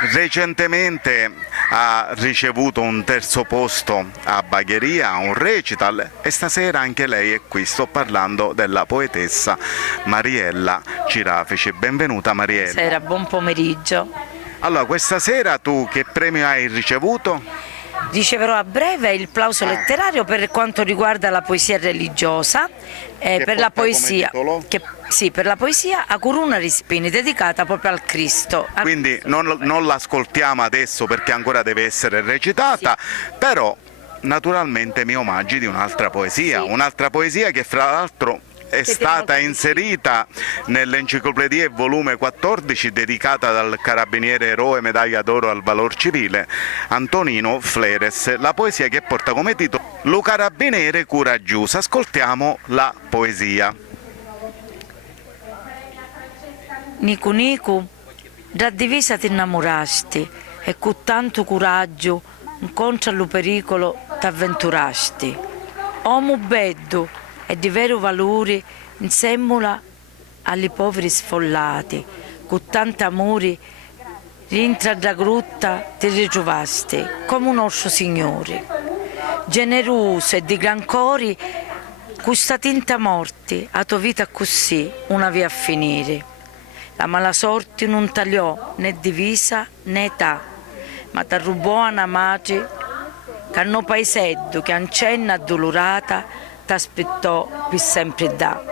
Recentemente ha ricevuto un terzo posto a Bagheria, a un recital, e stasera anche lei è qui. Sto parlando della poetessa Mariella Cirafici. Benvenuta Mariella. Buonasera, buon pomeriggio. Allora, questa sera tu che premio hai ricevuto? Riceverò a breve il plauso letterario per quanto riguarda la poesia religiosa e per la poesia per la poesia A Curuna Rispini, dedicata proprio al Cristo. Quindi non l'ascoltiamo adesso perché ancora deve essere recitata, però naturalmente mi omaggi di un'altra poesia che fra l'altro è stata inserita nell'enciclopedia volume 14 dedicata dal carabiniere eroe medaglia d'oro al valor civile Antonino Fleres, la poesia che porta come titolo Lu carabiniere coraggioso. Ascoltiamo la poesia. Nicu Nicu, da divisa ti innamorasti e con tanto coraggio incontro allo pericolo t'avventurasti. Omo beddo e di vero valore insieme agli poveri sfollati, con tanti amori rientra da grutta ti ritrovasti come un nostro Signore. Generoso e di gran cori, questa tinta morti, a tua vita così una via a finire. La mala sorte non tagliò né divisa né età, ma t'arrubò una madre che no paeseddo che ancenna addolorata t'aspettò per sempre da.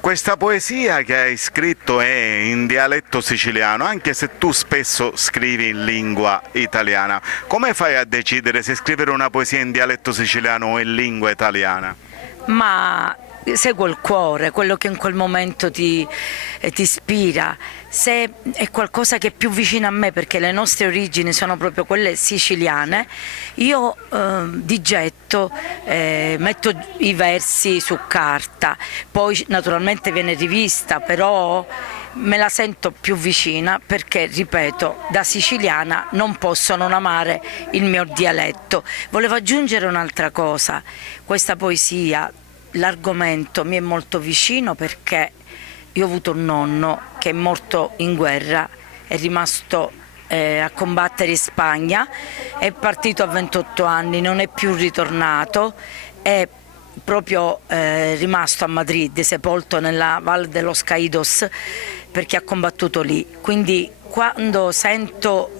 Questa poesia che hai scritto è in dialetto siciliano, anche se tu spesso scrivi in lingua italiana. Come fai a decidere se scrivere una poesia in dialetto siciliano o in lingua italiana? Ma seguo il cuore, quello che in quel momento ti ispira, se è qualcosa che è più vicino a me, perché le nostre origini sono proprio quelle siciliane, io di getto metto i versi su carta, poi naturalmente viene rivista, però me la sento più vicina perché, ripeto, da siciliana non posso non amare il mio dialetto. Volevo aggiungere un'altra cosa, questa poesia, l'argomento mi è molto vicino perché io ho avuto un nonno che è morto in guerra, è rimasto a combattere in Spagna, è partito a 28 anni, non è più ritornato, è proprio rimasto a Madrid, sepolto nella Val de los Caídos perché ha combattuto lì. Quindi quando sento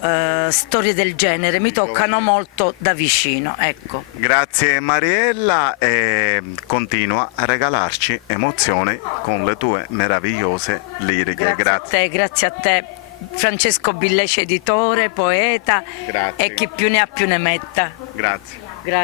storie del genere mi toccano molto da vicino. Ecco. Grazie Mariella, e continua a regalarci emozioni con le tue meravigliose liriche. Grazie a te. Francesco Billeci, editore, poeta, Grazie. e chi più ne ha più ne metta. Grazie. Grazie.